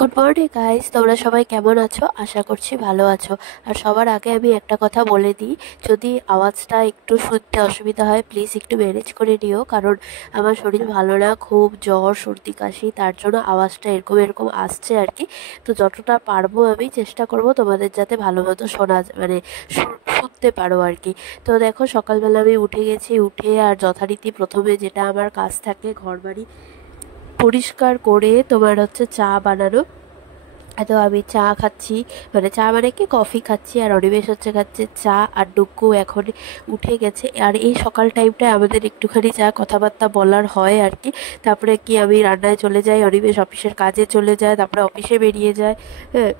Good morning guys, তোমরা সবাই কেমন আছো? আশা করছি ভালো আছো। আর সবার আগে আমি একটা কথা বলে দিই, যদি আওয়াজটা একটু শুনতে অসুবিধা হয় প্লিজ একটু ম্যানেজ করে নিও, কারণ আমার শরীর ভালো না, খুব জ্বর সর্দি কাশি, তার জন্য আওয়াজটা এরকম এরকম আসছে আর কি। তো যতটা পারবো আমি চেষ্টা করব তোমাদের যাতে ভালো মতো শোনা মানে শুনতে পারো আর কি। তো দেখো সকালবেলা আমি উঠে গেছি, উঠে আর যথারীতি প্রথমে যেটা আমার কাজ থাকে ঘরবাড়ি পরিষ্কার করে তোমার হচ্ছে চা বানানো। তো আমি চা খাচ্ছি, মানে চা মানে কি কফি খাচ্ছি, আর অনিমেষ হচ্ছে খাচ্ছে চা, আর ডুগ্গু এখন উঠে গেছে। আর এই সকাল টাইমটায় আমাদের একটুখানি চা কথাবার্তা বলার হয় আর কি। তারপরে কি আমি রান্নায় চলে যাই, অনিমেষ অফিসের কাজে চলে যায়, তারপরে অফিসে বেরিয়ে যায়। হ্যাঁ,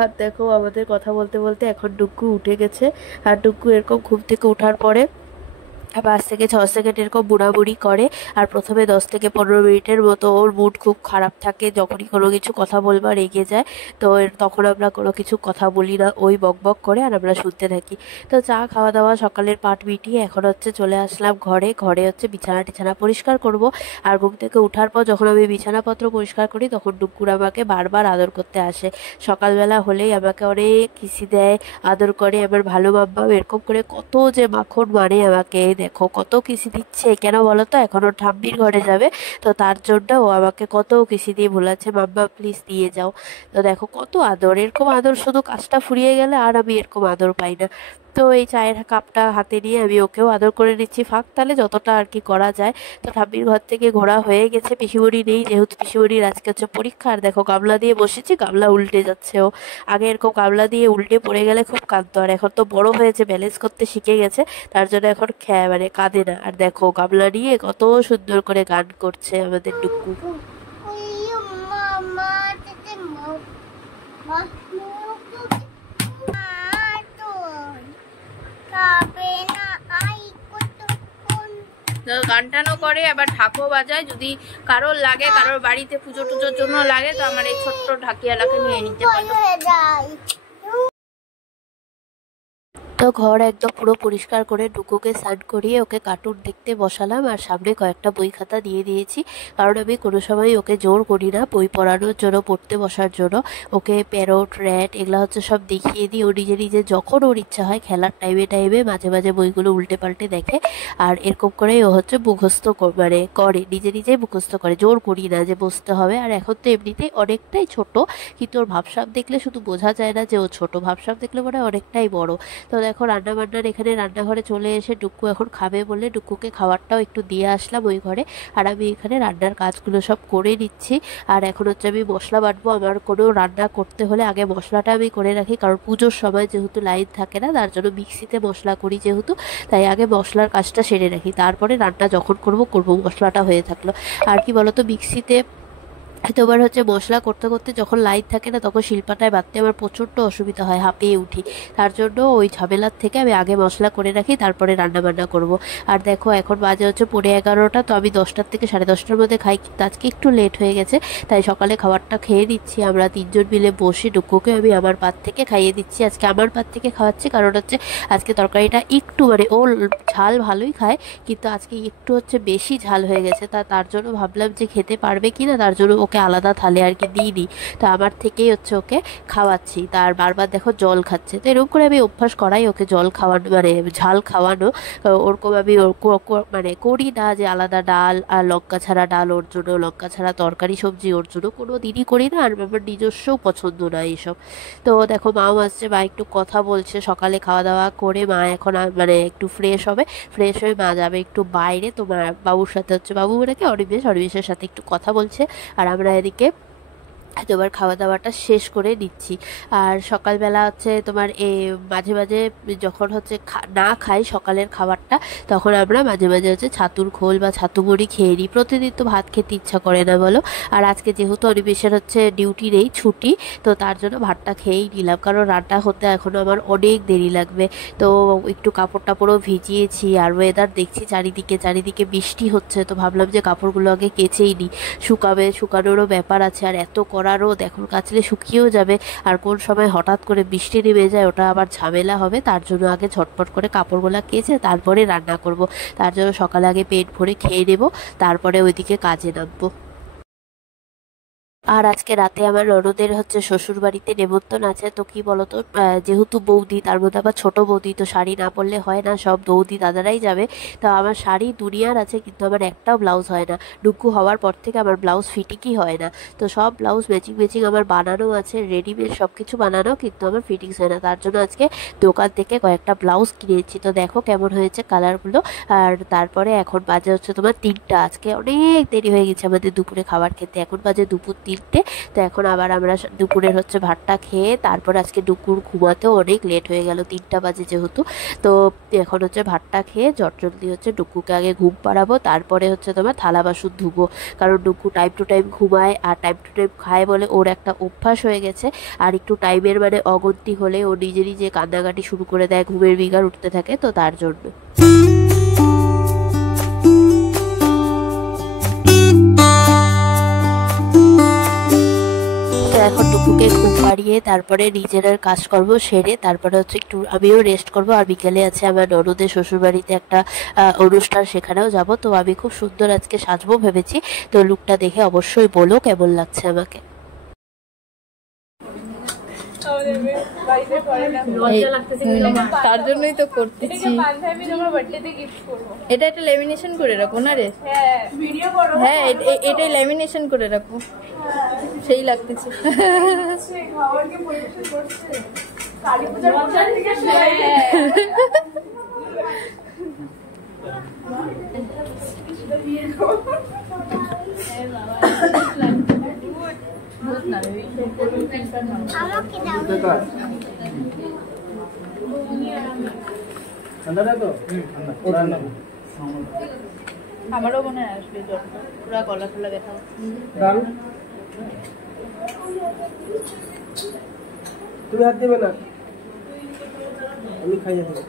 আর দেখো আমাদের কথা বলতে বলতে এখন ডুগ্গু উঠে গেছে। আর ডুগ্গু এরকম ঘুম থেকে ওঠার পরে 5 থেকে 6 সেকেন্ড এরকম বুড়াবুড়ি করে। আর প্রথমে 10 থেকে 15 মিনিটের মতো ওর মুড খুব খারাপ থাকে, যখনই কোনো কিছু কথা বলবার রেগে যায়। তো তখন আমরা কোনো কিছু কথা বলি না, ওই বক বক করে আর আমরা শুনতে থাকি। তো চা খাওয়া দাওয়া সকালের পাট মিটিয়ে এখন হচ্ছে চলে আসলাম ঘরে। ঘরে হচ্ছে বিছানা টিছানা পরিষ্কার করব। আর ঘুম থেকে ওঠার পর যখন আমি বিছানাপত্র পরিষ্কার করি তখন ডুকুর আমাকে বারবার আদর করতে আসে। সকালবেলা হলেই আমাকে অনেক কিসি দেয়, আদর করে, আমার ভালো মাম্মাম এরকম করে কত যে মাখন মানে আমাকে। দেখো কত কিসি দিচ্ছে, কেন বলো তো? এখন ওর ঠাম্মির ঘরে যাবে, তো তার জন্য ও আমাকে কত কিসি দিয়ে বলেছে মাম্মা প্লিজ দিয়ে যাও। তো দেখো কত আদর, এরকম আদর শুধু কাজটা ফুরিয়ে গেলে আর আমি এরকম আদর পাই না। তো এই চায়ের কাপটা হাতে নিয়ে আমি ওকেও আদর করে নিচ্ছি ফাঁক তালে যতটা আর কি করা যায়। তো ঠাম্মির ঘর থেকে ঘোরা হয়ে গেছে, পিসিমণি নেই যেহেতু পিসিমণির আজকে হচ্ছে পরীক্ষা। আর দেখো গামলা দিয়ে বসেছি, গামলা উল্টে যাচ্ছে ও। আগে এরকম গামলা দিয়ে উল্টে পড়ে গেলে খুব কাঁদতো, আর এখন তো বড় হয়েছে, ব্যালেন্স করতে শিখে গেছে, তার জন্য এখন মানে কাঁদে না। আর দেখো গামলা নিয়ে কত সুন্দর করে গান করছে আমাদের ডুকু। গান টানও করে, আবার ঢাকও বাজায়। যদি কারোর লাগে, কারোর বাড়িতে পুজো টুজোর জন্য লাগে, তো আমার এই ছোট্ট ঢাকিয়ালাকে নিয়ে নিতে পারো। তো ঘর একদম পুরো পরিষ্কার করে ডুকুকে স্নান করিয়ে ওকে কার্টুন দেখতে বসালাম, আর সামনে কয়েকটা বই খাতা দিয়ে দিয়েছি, কারণ আমি কোনো সময় ওকে জোর করি না বই পড়ানোর জন্য, পড়তে বসার জন্য। ওকে প্যারট র্যাট এগুলো হচ্ছে সব দেখিয়ে দিই, ও নিজে নিজে যখন ওর ইচ্ছা হয় খেলার টাইমে টাইমে মাঝে মাঝে বইগুলো উল্টে পাল্টে দেখে। আর এরকম করেই ও হচ্ছে মুখস্থ মানে করে, নিজে নিজেই মুখস্থ করে, জোর করি না যে বসতে হবে। আর এখন তো এমনিতেই অনেকটাই ছোট, কিন্তু ওর ভাবসাব দেখলে শুধু বোঝা যায় না যে ও ছোট, ভাবসাব দেখলে মনে হয় অনেকটাই বড়। তো দেখো রান্না বান্নার এখানে রান্নাঘরে চলে এসে ডুক্কু এখন খাবে বলে ডুক্কুকে খাবারটাও একটু দিয়ে আসলাম ওই ঘরে। আর আমি এখানে রান্নার কাজগুলো সব করে নিচ্ছি। আর এখন হচ্ছে আমি মশলা বাটবো। আমার কোনো রান্না করতে হলে আগে মশলাটা আমি করে রাখি, কারণ পুজোর সময় যেহেতু লাইন থাকে না, তার জন্য মিক্সিতে মশলা করি যেহেতু, তাই আগে মশলার কাজটা সেরে রাখি, তারপরে রান্না যখন করব মশলাটা হয়ে থাকলো। আর কি বলতো, মিক্সিতে তোমার হচ্ছে মশলা করতে করতে যখন লাইট থাকে না তখন শিলপাটায় বাটতে আমার প্রচণ্ড অসুবিধা হয়, হাঁপিয়ে উঠি। তার জন্য ওই ঝামেলার থেকে আমি আগে মশলা করে রাখি, তারপরে রান্না বান্না করব। আর দেখো এখন বাজে হচ্ছে 11:30, তো আমি 10টার থেকে 10:30টার মধ্যে খাই, কিন্তু আজকে একটু লেট হয়ে গেছে, তাই সকালে খাবারটা খেয়ে নিচ্ছি। আমরা 3জন মিলে বসে ডুকুকে আমি আমার পাত থেকে খাইয়ে দিচ্ছি। আজকে আমার পাত থেকে খাওয়াচ্ছি কারণ হচ্ছে আজকে তরকারিটা একটু মানে ও ঝাল ভালোই খায়, কিন্তু আজকে একটু হচ্ছে বেশি ঝাল হয়ে গেছে, তার জন্য ভাবলাম যে খেতে পারবে কি না, তার জন্য ওকে আলাদা থালে আর কি দিইনি। তো আমার থেকেই হচ্ছে ওকে খাওয়াচ্ছি। তার বারবার দেখো জল খাচ্ছে, তো এরকম করে আমি অভ্যাস করাই ওকে জল খাওয়ানো, মানে ঝাল খাওয়ানো। ওরকম আমি মানে করি না যে আলাদা ডাল আর লঙ্কা ছাড়া ডাল ওর জন্য, লঙ্কা ছাড়া তরকারি সবজি ওর জন্য কোনো দিনই করি না, আর আমার নিজস্বও পছন্দ না এইসব। তো দেখো মাও আসছে, মা একটু কথা বলছে। সকালে খাওয়া দাওয়া করে মা এখন মানে একটু ফ্রেশ হবে, ফ্রেশ হয়ে মা যাবে একটু বাইরে। তো মা বাবুর সাথে হচ্ছে, বাবু নাকি অনিমেষের সাথে একটু কথা বলছে, আর আমরা এদিকে তোমার খাওয়া দাওয়াটা শেষ করে নিচ্ছি। আর সকালবেলা হচ্ছে তোমার মাঝে মাঝে যখন হচ্ছে না খাই সকালের খাবারটা, তখন আমরা মাঝে মাঝে হচ্ছে ছাতুর খোল বা ছাতু মুড়ি খেয়ে নিই। প্রতিদিন তো ভাত খেতে ইচ্ছা করে না বলো। আর আজকে যেহেতু অনিমেষের হচ্ছে ডিউটি নেই, ছুটি, তো তার জন্য ভাতটা খেয়েই নিলাম, কারণ রান্না হতে এখনও আমার অনেক দেরি লাগবে। তো একটু কাপড় টাপড়ও ভিজিয়েছি, আর ওয়েদার দেখছি চারিদিকে বৃষ্টি হচ্ছে, তো ভাবলাম যে কাপড়গুলো আগে কেচেই নিই, শুকানোরও ব্যাপার আছে। আর এত কড়া রোদ, এখন কাচলে শুকিয়েও যাবে, আর কোন সময় হঠাৎ করে বৃষ্টি নেমে যায় ওটা আবার ঝামেলা হবে, তার জন্য আগে ঝটপট করে কাপড়গুলো কেচে তারপরে রান্না করব। তার জন্য সকালে আগে পেট ভরে খেয়ে নেব, তারপরে ওইদিকে কাজে নামবো। আর আজকে রাতে আমার ননদের হচ্ছে শ্বশুর বাড়িতে নেমন্তন্ন আছে। তো কি বলতো, যেহেতু বৌদি, তার মধ্যে আবার ছোট বৌদি, তো শাড়ি না পরলে হয় না, সব বৌদি দাদারাই যাবে। তো আমার শাড়ি দুনিয়ার আছে, কিন্তু আমার একটাও ব্লাউজ হয় না। ডুগু হওয়ার পর থেকে আমার ব্লাউজ ফিটিংই হয় না। তো সব ব্লাউজ ম্যাচিং ম্যাচিং আমার বানানো আছে, রেডিমেড সব কিছু বানানো, কিন্তু আমার ফিটিংস হয় না। তার জন্য আজকে দোকান থেকে কয়েকটা ব্লাউজ কিনেছি। তো দেখো কেমন হয়েছে কালারগুলো। আর তারপরে এখন বাজে হচ্ছে তোমার 3টা। আজকে অনেক দেরি হয়ে গেছে আমাদের দুপুরে খাবার খেতে, এখন বাজে দুপুর 3টে। তো এখন আবার আমরা দুপুরের হচ্ছে ভাতটা খেয়ে তারপর আজকে দুপুর ঘুমাতেও অনেক লেট হয়ে গেল, 3টা বাজে যেহেতু। তো এখন হচ্ছে ভাতটা খেয়ে জলদি হচ্ছে ডুকুকে আগে ঘুম পাড়াবো, তারপরে হচ্ছে তোমার থালা বাসন ধুবো। কারণ ডুকু টাইম টু টাইম ঘুমায় আর টাইম টু টাইম খায় বলে ওর একটা অভ্যাস হয়ে গেছে। আর একটু টাইমের মানে অগন্তি হলে ও নিজে নিজে কান্নাকাটি শুরু করে দেয়, ঘুমের বিঘার উঠতে থাকে, তো তার জন্য। তো এখন টুকুকে ঘুম পাড়িয়ে তারপরে নিজের কাজকর্ম সেরে তারপরে হচ্ছে একটু আমিও রেস্ট করব। আর বিকেলে আছে আমার ননদের শ্বশুরবাড়িতে একটা অনুষ্ঠান, সেখানেও যাব। তো আমি খুব সুন্দর আজকে সাজবো ভেবেছি। তো লুকটা দেখে অবশ্যই বলো কেমন লাগছে আমাকে। তার জন্যই তো করতেছি। এটা একটা লেমিনেশন করে রাখো না রে? হ্যাঁ, এটাই লেমিনেশন করে রাখো, সেই লাগতেছে। আমারও মনে হয় আসবে জ্বরটা, পুরা গলা টলা ব্যথা। তুমি হাত দেবে না, আমি খাইয়ে দেবো।